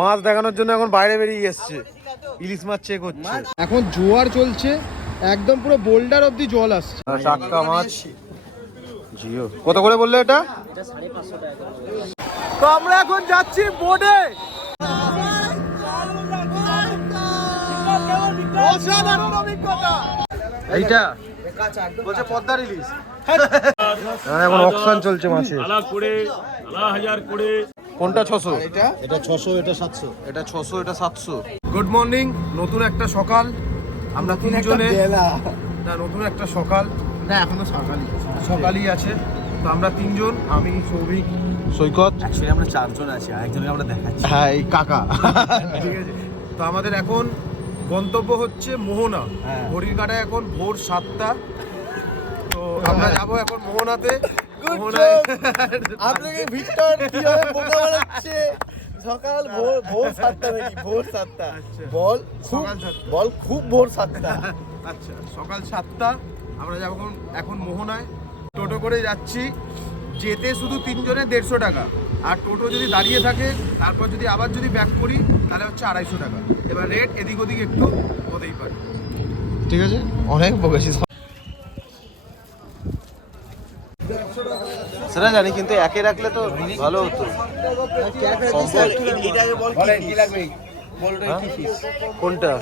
মাছ দেখানোর জন্য এখন বাইরে বেরিয়ে এসছে, ইলিশ মাছ চেক হচ্ছে। এখন জোয়ার চলছে, একদম পুরো বোল্ডার অব্দি জল আসছে। টাটকা মাছ জিও। কত করে বললে এটা? তো আমরা এখন যাচ্ছি বোটে। অসাধারণ অভিজ্ঞতা এইটা, বলছে পদ্মার ইলিশ। এখন অকশন চলছে মাছের। কোনটা 600? এটা 600, এটা 700। এটা 600, এটা 700। গুড মর্নিং, নতুন একটা সকাল। আমরা তিনজনে না, নতুন একটা সকাল না, এখনো সকালই আছে। তো আমরা তিনজন, আমি, সৌভিক, সৈকত, অ্যাকচুয়ালি আমরা 4 জন আছি, আরেকজনকে আমরা দেখাচ্ছি। হ্যাঁ, এই কাকা। ঠিক আছে। তো আমাদের এখন গন্তব্য হচ্ছে মোহনা। ঘড়ির কাঁটায় এখন ভোর 7টা। তো আমরা যাবো এখন মোহনাতে। আপনাকে ভিক্টর কিভাবে বোকা বানাচ্ছে? সকাল ভোর 7টা নাকি? ভোর 7টা বল, বল খুব ভোর 7টা। আচ্ছা, সকাল 7টা। আমরা যাবো এখন মোহনায়। টোটো করে যাচ্ছি। যেতে শুধু তিনজনে 150 টাকা, আর টোটো যদি দাঁড়িয়ে থাকে, তারপর যদি আবার যদি ব্যাক করি, তাহলে হচ্ছে 250 টাকা। এবার রেট এদিক ওদিক একটু হতেই পারে। ঠিক আছে, অনেক বকেছি সেটা জানি, কিন্তু একে রাখলে তো ভালো হতো। কোনটা?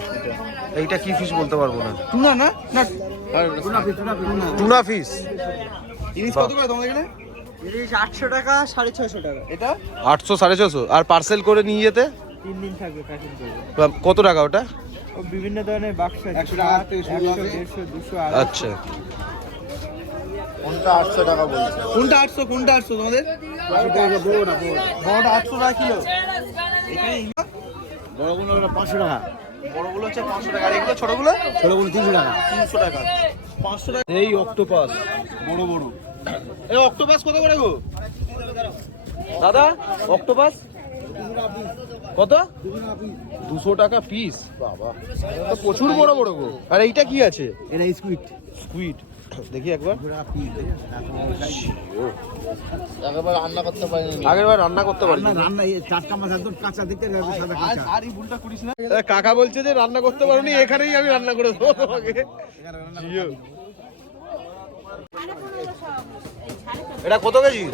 এইটা কি ফিশ বলতে পারবো না। টুনা না, না টুনা ফিশ। ইলিশ কত করে তোমাদের এখানে? ইলিশ 800 টাকা, 650 টাকা। এটা 800, 650। আর পার্সেল করে নিয়ে যেতে 3 দিন থাকবে প্যাকিং করবে। কত টাকা ওটা? ও বিভিন্ন ধরনের বাক্স আছে, 100 টাকা, 150, 200। আচ্ছা, কোনটা 800 টাকা বলছে? কোনটা 800? কোনটা 800 তোমাদের? বড়টা 800 টাকা কিলো। এখানে বড়গুলো 500 টাকা। বড়গুলো হচ্ছে 500 টাকা, আর এগুলো ছোটগুলো? ছোটগুলো 300 টাকা। 300 টাকা। 500 টাকা। এই অক্টোপাস বড় বড়। এই অক্টোপাস কত করে গো দাদা? অক্টোপাস কত? 200 টাকা পিস। বাবা, তো প্রচুর বড় বড় গো। আর এইটা কি আছে? এটা স্কুইড। স্কুইড দেখি একবার। আগেরবার রান্না করতে পারিনি। আগেরবার রান্না করতে পারি রান্না টাটকা মাছ একদম কাঁচা দেখতে সাদা কাঁচা। আর এই ভুলটা করিস না। কাকা বলছে যে রান্না করতে পারোনি, এখানেই আমি রান্না করে দেবো তোমাকে। এটা কত কেজি?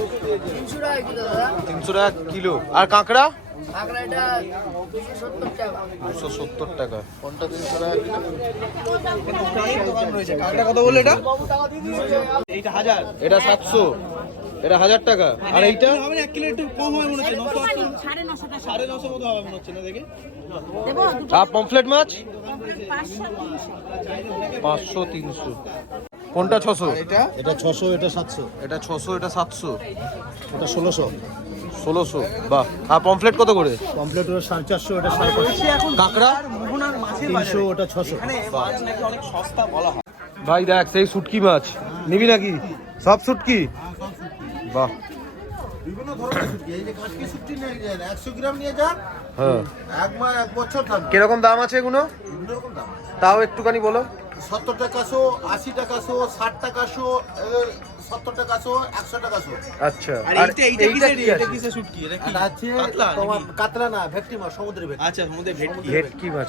300 টাকা কিলো। আর কাঁকড়া? 270 টাকা। কোনটা 300 টাকা কিলো? কাঁকড়া কত বললে এটা? এইটা 1000। এটা 700। এটা 1000 টাকা। আর এইটা হবে 1 কিলো একটু কম হয় মনে হচ্ছে। 900 মতো হবে মনে হচ্ছে না দেখে। আর পমফ্লেট মাছ 500, 300। কোনটা 600? এটা 600, এটা 700। এটা 600, এটা 700। ওটা 1600। 1600। বাহ। আর পমফ্লেট কত করে? কমপ্লিট ওটা 450, এটা 550। কাঁকড়া 300, ওটা 600। ভাই দেখ, সেই শুটকি মাছ নিবি নাকি? সব শুটকি? বাহ। বিভিন্ন ধরনের শুটকি, এই যে কাঁচকি শুটকি নিয়ে যায় 100 গ্রাম নিয়ে যান। হ্যাঁ, এক মাস 1 বছর থাকবে। কিরকম দাম আছে এগুলো? বিভিন্ন রকম দাম। তাও একটুখানি বলো। 70 টাকা শো, 80 টাকা শো, 60 টাকা শো, 70 টাকা শো, 100 টাকা শো। আচ্ছা, আর আর এইটা এইটা কিসের শুটকি? এটা কি এটা আছে কাতলা তোমার নাকি? কাতলা না, ভেটকি মাছ, সমুদ্রের ভেটকি। আচ্ছা, সমুদ্রে ভেটকি। ভেটকি মাছ।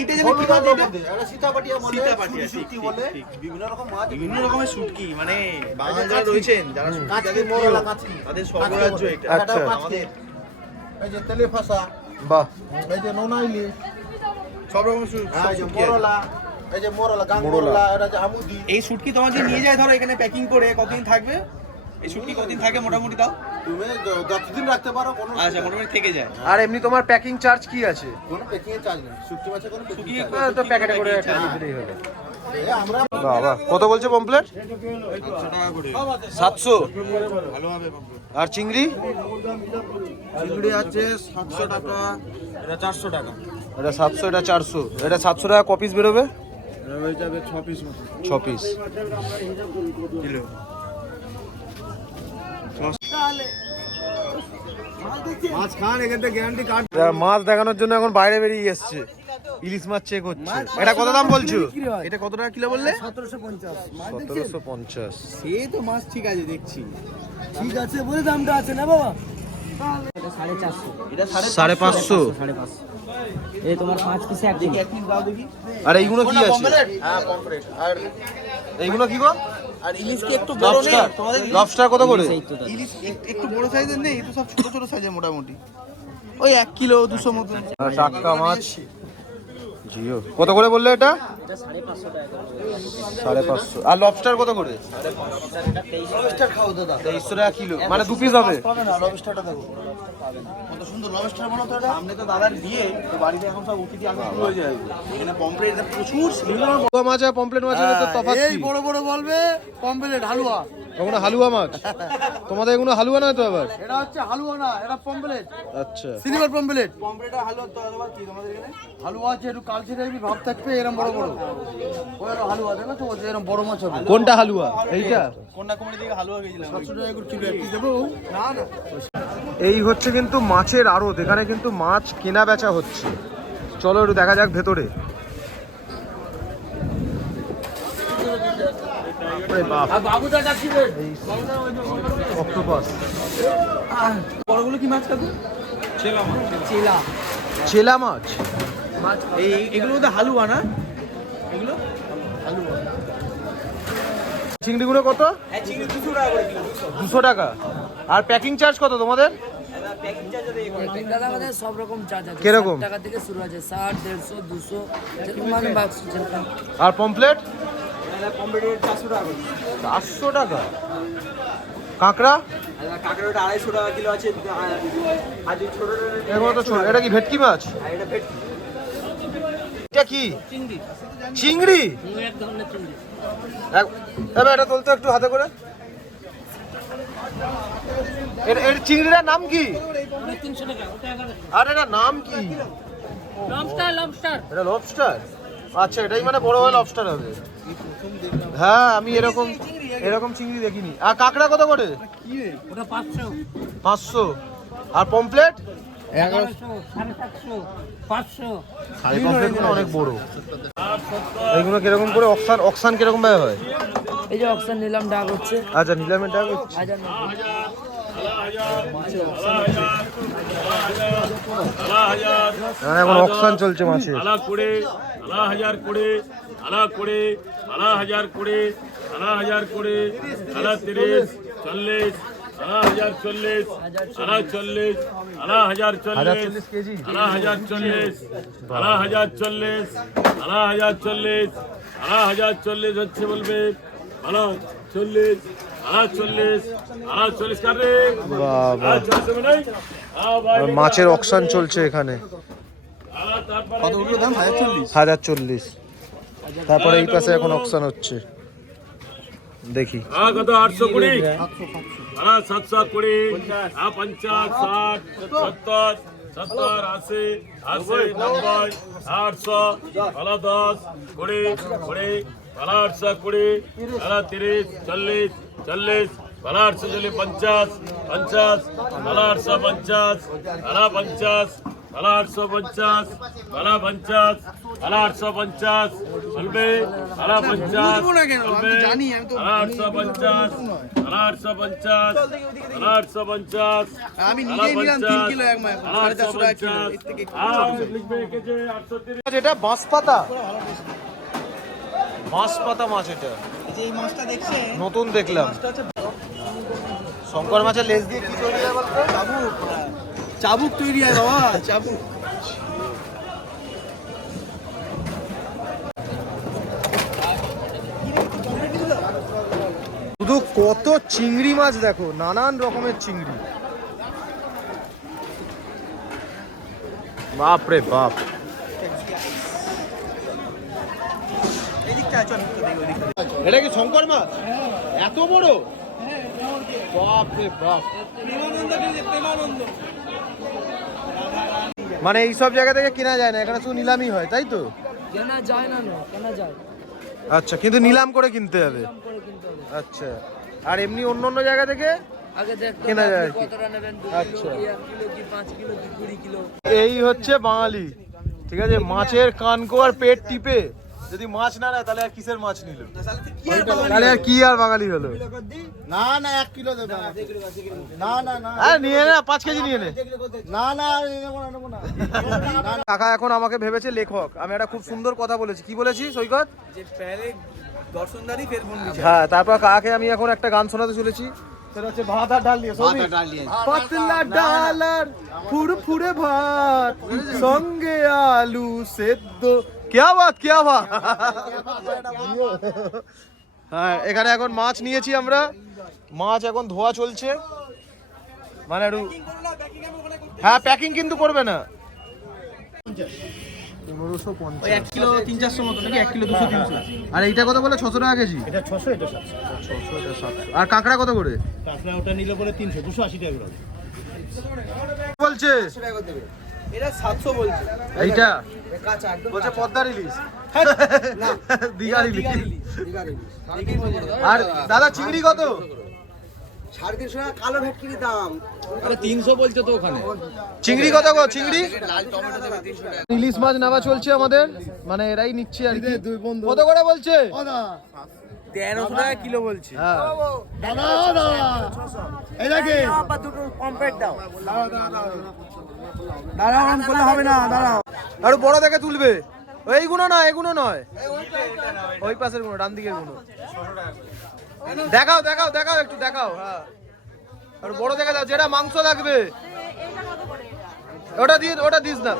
এইটা যেন কি মাছ এটা? এটা সীতাপাটিয়া বলে, সীতাপাটিয়া, শুটকি ঠিক, বলে, ঠিক। বিভিন্ন রকম মাছ, বিভিন্ন রকমের শুটকি, মানে বাঙালি যারা কাঁচকি। রয়েছেন, যারা শুটকি কাঁচকি, তাদের মোরলা প্রিয়, কাঁচকি। তাদের স্বর্গরাজ্য এটা। আচ্ছা। আমাদের এই যে তেলে ফাঁসা, বাহ। এই যে নোনাইলি, সব রকম এই যে শুটকি আছে। মোরলা, এই যে মোরলা, গাং মোরলা। মোরলা, এটা যে আমুদি। এই শুটকি তোমার যে নিয়ে যায়, ধরো এখানে প্যাকিং করে, কতদিন থাকবে? এই শুটকি কতদিন থাকে মোটামুটি তাও? তুমি যতদিন রাখতে পারো, কোনো আচ্ছা, মোটামুটি থেকে যায়। আর এমনি তোমার প্যাকিং চার্জ কি আছে? কোনো প্যাকিং এর চার্জ নেই। শুটকি মাছের কোনো প্যাকিং শুটকি চার্জ তো প্যাকেটে করে একটা দিয়ে দিলেই হলো। নেই। আমরা বাবা, কত বলছে পমফ্লেট? 700। আর চিংড়ি? চিংড়ি আছে 700 টাকা, এটা 400 টাকা। এটা 700, এটা 400। এটা 700 টাকা ক পিস বেরোবে? এটা হয়ে যাবে 6 পিস মতো। 6 পিস। কিলো। মাছ খান, এখান থেকে গ্যারান্টি কার্ড। মাছ দেখানোর জন্য এখন বাইরে বেরিয়ে এসছে, ইলিশ মাছ চেক হচ্ছে। এটা কত দাম বলছো? এটা কত টাকা কিলো বললে? 1750। 1750। সে তো মাছ ঠিক আছে দেখছি। ঠিক আছে বলে দামটা আছে না বাবা। এটা 450 এটা 550 550 এই তোমার 5 পিসে এক দেখি এক পিস দাও দেখি। আর এইগুলো কি আছে? হ্যাঁ পমফ্রেট। আর এইগুলো কি গো? আর ইলিশ কি একটু বড় নেই লবস্টার। তোমাদের? লবস্টার কত করে? ইলিশ একটু বড় সাইজের নেই, এটা সব ছোট ছোট সাইজের মোটামুটি। ওই 1 কিলো 200 মতো। টাটকা মাছ জিও কত করে বললে এটা? এটা 550 টাকা 550। আর লবস্টার কত করে? লবস্টার খাও দাদা 2300 টাকা কিলো, মানে দু পিস হবে। পাবে না লবস্টারটা দেখো কত সুন্দর লবস্টার বলো তো এটা সামনে তো দাদার বিয়ে, তো বাড়িতে এখন সব অতিথি আসা শুরু হয়ে যায়। এখানে পমফ্রেট প্রচুর ছিল। বড় মাছ আর পমপ্লেট মাছের তো তফাৎ এই কি? বড় বড় বলবে পমপ্লেট হালুয়া ওগুলো হালুয়া মাছ। তোমাদের এগুলো হালুয়া নয় তো আবার? এটা হচ্ছে হালুয়া না, এটা পমপ্লেট, আচ্ছা সিলভার পমপ্লেট। পমফ্রেটের হালুয়া তো আবার কি তোমাদের এখানে? হালুয়া আছে একটু কালচে টাইপের ভাব থাকবে, এরকম বড় বড় ওই হলো হালুয়া, দেখো তো এরকম বড় মাছ হবে। কোনটা হালুয়া? এইটা? কন্যাকুমারী থেকে হালুয়া গেছিলাম। 700 টাকা করে কিলো এক পিস দেবো। না না এই হচ্ছে কিন্তু মাছের আড়ত, এখানে কিন্তু মাছ কেনা বেচা হচ্ছে। চলো একটু দেখা যাক ভেতরে। অক্টোপাস, বড়গুলো কি মাছ কাকু? চিলা চেলা মাছ। এই এগুলো তো হালুয়া না? এগুলো চিংড়িগুলো কত? হ্যাঁ চিংড়ি 200 টাকা করে কিলো। 200 টাকা। আর প্যাকিং চার্জ কত তোমাদের? প্যাকিং চার্জ দাদা আমাদের সব রকম চার্জ আছে। কিরকম? 60 টাকা থেকে শুরু আছে, 60 150 200 যেরকম মানে বাক্স যেরকম। আর পমপ্লেট? পমফ্রেটের 400 টাকা করে। 400 টাকা। কাঁকড়া? আর কাঁকড়া ওটা 250 টাকা কিলো আছে। আর যে ছোটটা এগুলো তো ছোট। এটা কি ভেটকি মাছ? আর এটা ভেটকি। এটা কি? চিংড়ি চিংড়ি? এক ধরনের চিংড়ি। এবার এটা তুলতো একটু হাতে করে। এর চিংড়িটার নাম কি? ওটা 300 টাকা, ওটা 1100। আর এটা নাম কি? লবস্টার এটা লবস্টার? আচ্ছা, এটাই মানে বড় হয়ে লবস্টার হবে। হ্যাঁ, আমি এরকম চিংড়ি দেখিনি। আর কাঁকড়া কত করে? ওটা 500 500। আর পমপ্লেট? 1100 750 500। এই পমপ্লেটগুলো অনেক বড়। এইগুলো কিরকম করে? অকশান কিরকম ভাবে হয়? এই যে অক্সিজেন নিলাম ডাক হচ্ছে আচ্ছা, নিলামের টাকা হচ্ছে। 1090। মানে এখন অকশান চলছে মাছের। আলা কুড়ি, আলা হাজার কুড়ি, আলা কুড়ি, আলা হাজার কুড়ি, আলা হাজার কুড়ি, আলা 30, 40, আলা হাজার 40, আলা 40, আলা হাজার 40, 40 কেজি। আলা হাজার 40, আলা হাজার 40, আলা হাজার 40, আলা হাজার 40 হচ্ছে বলবে, আলা 40, আলা 40, আলা 40 কার রে? বাবা, আলা 40 হবে নাই? ভাই মাছের অকশান চলছে এখানে। আলা তারপরে কতগুলো দাম? 1040। 1040। তারপরে এই পাশে এখন অকশান হচ্ছে, দেখি। কত 820, 720, 50, 60, 70, 70, 80, 80, 90, 800, 10, 20, 20, 820, 30, 40, 40, 840, 50, 50, 850, 50, 850, 50, 850, বলবে 850, বুঝবো না কেন? আমি তো জানি, আমি তো 850, 850, 850, আমি নিজেই নিলাম 3 কিলো এক মাস, 450 টাকা কিলো। এর থেকে একটু এটা বাঁশপাতা। বাঁশপাতা মাছ এটা যে এই মাছটা দেখছে, নতুন দেখলাম। মাছটা হচ্ছে শঙ্কর মাছের লেজ দিয়ে কি তৈরি হয় বলতো? চাবুক। চাবুক তৈরি হয় বাবা, চাবুক। শুধু কত চিংড়ি মাছ দেখো, নানান রকমের চিংড়ি। বাপ রে বাপ। এদিকটা চল একটু দেখি, ওদিকটা দেখি। এটা কি শঙ্কর মাছ? এত বড়? বাপ রে বাপ। মানে এই সব জায়গা থেকে কেনা যায় না, এখানে শুধু নিলামই হয়, তাই তো? কেনা যায় না, কেনা যায়, আচ্ছা, কিন্তু নিলাম করে কিনতে হবে। দাম করে কিনতে হবে। আচ্ছা, আর এমনি অন্য অন্য জায়গা থেকে আগে দেখতে কেনা হবে যায় আপনি আর কি। কতটা নেবেন, 2 আচ্ছা। কিলো কি 1 কিলো কি 5 কিলো কি 20 কিলো। এই হচ্ছে বাঙালি, ঠিক আছে? মাছের কানকো আর পেট টিপে যদি মাছ না নেয় তাহলে আর কিসের মাছ নিল? কি আর বাঙালি তাহলে আর কি আর বাঙালি হলো? না না 1 কিলো দেবে না না না আরে নিয়ে নে 5 কেজি নিয়ে নে। না না নেবো না কাকা এখন আমাকে ভেবেছে লেখক। আমি একটা খুব সুন্দর কথা বলেছি। কি বলেছি সৈকত? যে পহলে দর্শনদারি ফের বন বিচার। হ্যাঁ, তারপর কাকাকে আমি এখন একটা গান শোনাতে চলেছি। সেটা হচ্ছে ভাত আর ডাল নিয়ে। সবই পাতলা ডাল আর ফুরফুরে ভাত সঙ্গে আলু সেদ্ধ। क्या बात হ্যাঁ, এখানে এখন মাছ নিয়েছি আমরা। মাছ এখন ধোয়া চলছে, মানে একটু হ্যাঁ প্যাকিং কিন্তু করবে না। 1550 ওই 1 কিলো 300-400 মতো নাকি 1 কিলো 200-300। আর এইটা কত বলে? 600 টাকা কেজি। এটা 600 এটা 700 600 এটা 700। আর কাঁকড়া কত করে? তাছাড়া ওটা নিলে বলে 300 280 টাকা করে বলছে এটা 700 বলছে। এইটা কাঁচা একদম বলছে পদ্মার ইলিশ, না দিঘার ইলিশ। আর দাদা চিংড়ি কত? 350 টাকা কালো ভেটকির দাম। আরে 300 বলছে তো ওখানে। চিংড়ি কত গো? চিংড়ি লাল টমেটো দেবে 300 টাকা। ইলিশ মাছ নেওয়া চলছে আমাদের, মানে এরাই নিচ্ছে আর কি। কত করে বলছে? 1300 টাকা কিলো বলছে। হ্যাঁ দাদা এই দেখে আবার দুটো কমপ্লিট দাও। দাঁড়াও আম করলে হবে না, দাঁড়াও। আরো বড় দেখে তুলবে। এইগুলো না, এগুলো নয়, ওই পাশের গুলো, ডান দিকের গুলো দেখাও দেখাও দেখাও, একটু দেখাও। হ্যাঁ, আর বড় দেখে দাও, যেটা মাংস লাগবে ওটা দিয়ে, ওটা দিস না,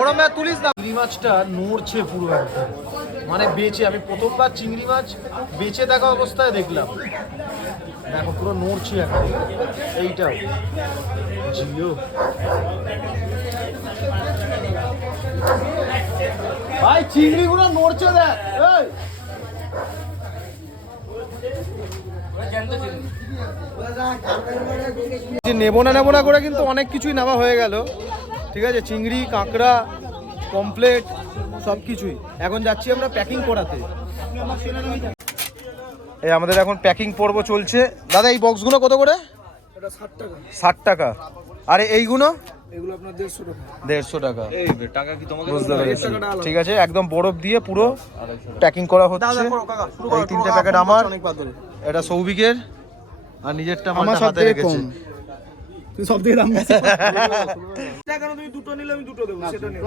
ওটা ম্যাচ তুলিস না। চিংড়ি মাছটা নড়ছে পুরো একদম, মানে বেঁচে। আমি প্রথমবার চিংড়ি মাছ বেঁচে থাকা অবস্থায় দেখলাম। দেখো পুরো নড়ছে এখন। এইটাও জিও ভাই, চিংড়িগুলো নড়ছে দেখ। এই যে নেবো না করে কিন্তু অনেক কিছুই নেওয়া হয়ে গেল। ঠিক আছে, চিংড়ি, কাঁকড়া, পমফ্লেট সব কিছুই। এখন যাচ্ছি আমরা প্যাকিং করাতে। এই আমাদের এখন প্যাকিং পর্ব চলছে। দাদা এই বক্সগুলো কত করে? এটা 60 টাকা। 60 টাকা। আর এইগুলো? এগুলো আপনার 150 টাকা। 150 টাকা। এই টাকা কি তোমাকে বুঝতে পেরেছি। ঠিক আছে, একদম বরফ দিয়ে পুরো প্যাকিং করা হচ্ছে। এই 3টে প্যাকেট আমার, এটা সৌভিকের, আর নিজেরটা আমার হাতে রেখেছে। তুই সব থেকে দাম বেশি। টাকা তুমি দুটো নিলে আমি দুটো দেবো, সেটা নেই।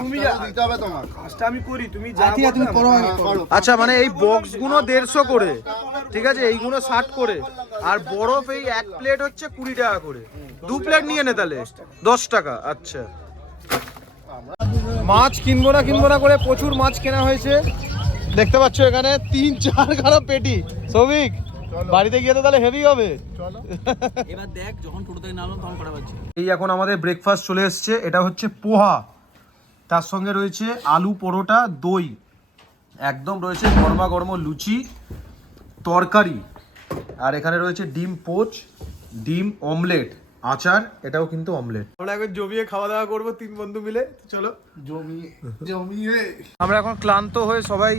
তুমি যা দিতে হবে তোমার কাজটা আমি করি, তুমি যা তুমি করো আগে করো। আচ্ছা, মানে এই বক্সগুলো 150 করে, ঠিক আছে, এইগুলো 60 করে, আর বরফ এই 1 প্লেট হচ্ছে 20 টাকা করে। 2 প্লেট নিয়ে নে তাহলে 10 টাকা। আচ্ছা, মাছ কিনবো না করে প্রচুর মাছ কেনা হয়েছে। দেখতে পাচ্ছ এখানে 3-4 খানা পেটি। সৌভিক, বাড়িতে গিয়ে তো তাহলে হেভি হবে। এবার দেখ যখন টোটো থেকে নামলাম তখন করা পাচ্ছি। এই এখন আমাদের ব্রেকফাস্ট চলে এসছে। এটা হচ্ছে পোহা, তার সঙ্গে রয়েছে আলু পরোটা, দই, একদম রয়েছে গরমা গরম লুচি, তরকারি, আর এখানে রয়েছে ডিম পোচ, ডিম অমলেট, আচার, এটাও কিন্তু অমলেট। আমরা এখন জমিয়ে খাওয়া দাওয়া করবো 3 বন্ধু মিলে। চলো জমিয়ে আমরা এখন ক্লান্ত হয়ে সবাই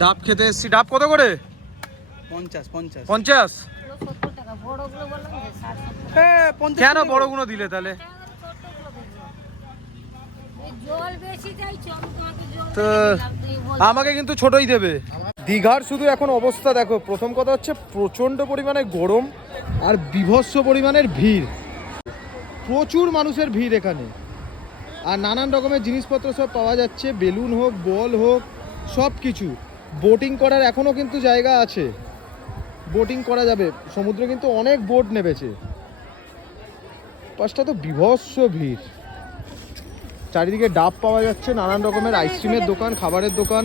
ডাব খেতে এসেছি। ডাব কত করে? 50 50। 70 টাকা বড়গুলো বললাম যে 60 70 হ্যাঁ 50 কেন বড়গুলো দিলে তাহলে? জল বেশি চাইছো, আমি তোমাকে জল তো দিলাম, তুমি বলছো আমাকে কিন্তু ছোটই দেবে। দীঘার শুধু এখন অবস্থা দেখো। প্রথম কথা হচ্ছে প্রচণ্ড পরিমাণে গরম আর বিভৎস পরিমাণের ভিড়, প্রচুর মানুষের ভিড় এখানে। আর নানান রকমের জিনিসপত্র সব পাওয়া যাচ্ছে, বেলুন হোক, বল হোক, সব কিছু। বোটিং করার এখনও কিন্তু জায়গা আছে, বোটিং করা যাবে। সমুদ্রে কিন্তু অনেক বোট নেমেছে। পাশটা তো বিভৎস ভিড়। চারিদিকে ডাব পাওয়া যাচ্ছে, নানান রকমের আইসক্রিমের দোকান, খাবারের দোকান।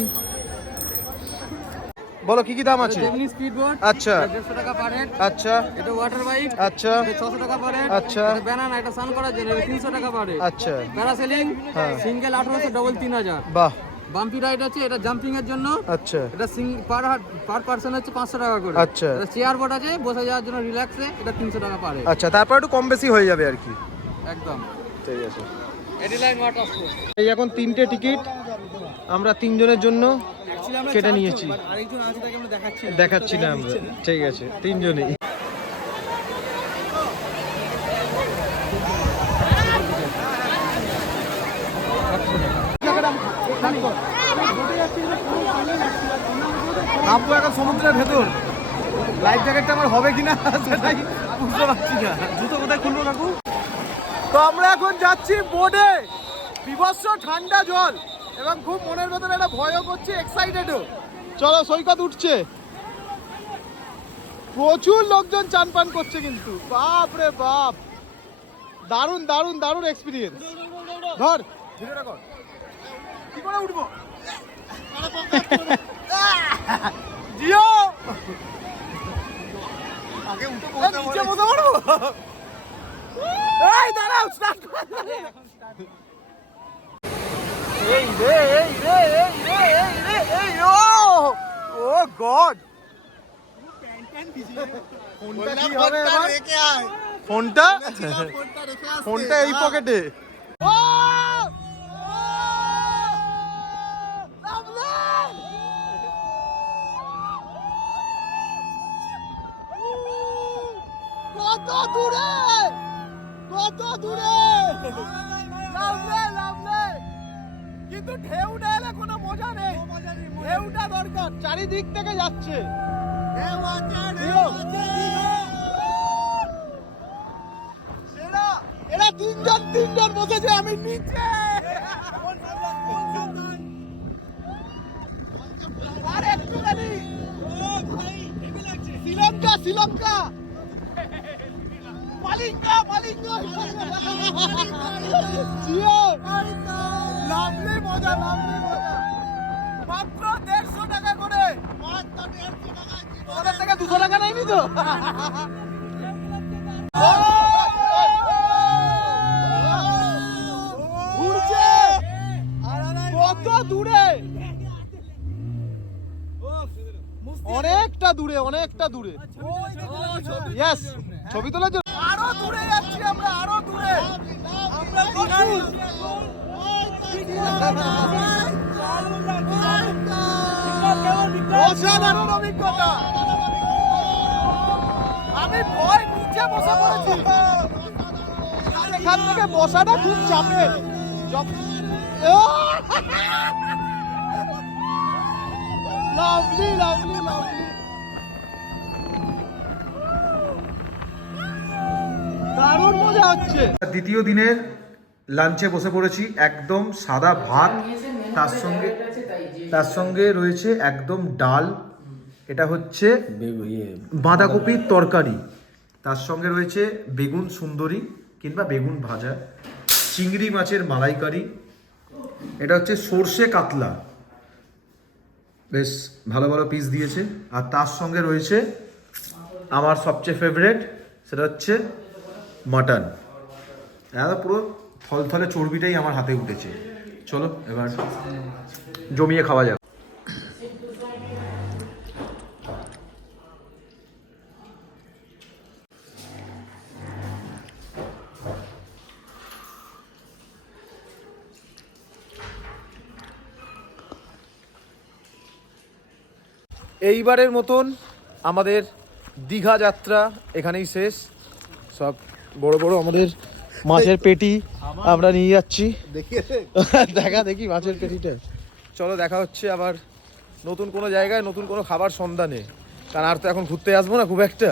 বলো কি কি দাম আছে? জেমিনি স্পিড বোট আচ্ছা 150 টাকা পার হেড। আচ্ছা এটা ওয়াটার বাইক, আচ্ছা এটা 600 টাকা পার হেড। আচ্ছা এটা ব্যানানা, এটা স্নান করার জন্য, এটা 300 টাকা পার হেড। আচ্ছা, প্যারাসেলিং হ্যাঁ। Single 1800, double 3000। বাহ, বাম্পি রাইড আছে, এটা জাম্পিং এর জন্য, আচ্ছা এটা পার পারসন হচ্ছে 500 টাকা করে। আচ্ছা। এটা চেয়ার বোট আছে বসে যাওয়ার জন্য রিল্যাক্সে, এটা 300 টাকা পার হেড। আচ্ছা, তারপর একটু কম বেশি হয়ে যাবে আর কি। একদম ঠিক আছে। এডিলাইন ওয়াটার স্পোর্টস। এই এখন 3টে টিকিট আমরা 3 জনের জন্য কেটে নিয়েছি। আরেকজন আছে তাকে আমরা দেখাচ্ছি দেখাচ্ছি না আমরা, ঠিক আছে, 3 জনেই। নামবো এখন সমুদ্রের ভেতর, লাইফ জ্যাকেটটা আমার হবে কিনা সেটাই বুঝতে পারছি না। জুতো কোথায় খুলবো কাকু? তো আমরা এখন যাচ্ছি বোটে, বিভৎস ঠান্ডা জল এবং খুব মনের ভেতরে একটা ভয়ও করছে, এক্সাইটেডও। চলো, সৈকত উঠছে, প্রচুর লোকজন চান পান করছে কিন্তু, বাপ রে বাপ, দারুণ দারুণ দারুণ এক্সপিরিয়েন্স। ধর ভিডিওটা কর, কি করে উঠবো জিও, আগে উঠে নিচে বসে পড়বো। এই দাঁড়াও, স্টার্ট কর। এই রে এই রে এই রে এই রে এই ও গড, ফোনটা কি হবে এবার? ফোনটা ফোনটা এই পকেটে। কত দূরে, কত দূরে, লাভলে লাভলে, কিন্তু ঢেউটা এলে কোনো মজা নেই, ঢেউটা দরকার, চারিদিক থেকে যাচ্ছে। এরা তিনজন বসেছে, আমি নিচে। আর একটুখানি, শ্রীলঙ্কা শ্রীলঙ্কা, মালিঙ্গা মালিঙ্গা, জিও, লাভলি মজা, লাভলি মজা। মাত্র 150 টাকা করে, তোমাদের থেকে 200 টাকা নেয়নি তো? ঘুরছে কত দূরে, অনেকটা দূরে, অনেকটা দূরে। ইয়েস, ছবি তোলার জন্য আরো দূরে যাচ্ছি আমরা, আরো দূরে আমরা। অসাধারণ অভিজ্ঞতা, আমি ভয় নিচে বসে পড়েছি, এখান থেকে বসাটা খুব চাপের। লাভলি লাভলি লাভলি, দারুণ মজা হচ্ছে। দ্বিতীয় দিনের লাঞ্চে বসে পড়েছি, একদম সাদা ভাত, তার সঙ্গে রয়েছে একদম ডাল, এটা হচ্ছে বাঁধাকপির তরকারি, তার সঙ্গে রয়েছে বেগুন সুন্দরী কিংবা বেগুন ভাজা, চিংড়ি মাছের মালাইকারি, এটা হচ্ছে সর্ষে কাতলা, বেশ ভালো ভালো পিস দিয়েছে, আর তার সঙ্গে রয়েছে আমার সবচেয়ে ফেভারিট, সেটা হচ্ছে মাটন। পুরো থলথলে চর্বিটাই আমার হাতে উঠেছে। চলো এবার জমিয়ে খাওয়া যাক। এইবারের মতন আমাদের দীঘা যাত্রা এখানেই শেষ। সব বড় বড় আমাদের মাছের পেটি আমরা নিয়ে যাচ্ছি, দেখি মাছের পেটিটা। চলো দেখা হচ্ছে আবার নতুন কোনো জায়গায়, নতুন কোনো খাবার সন্ধানে, কারণ আর তো এখন ঘুরতে আসবো না খুব একটা।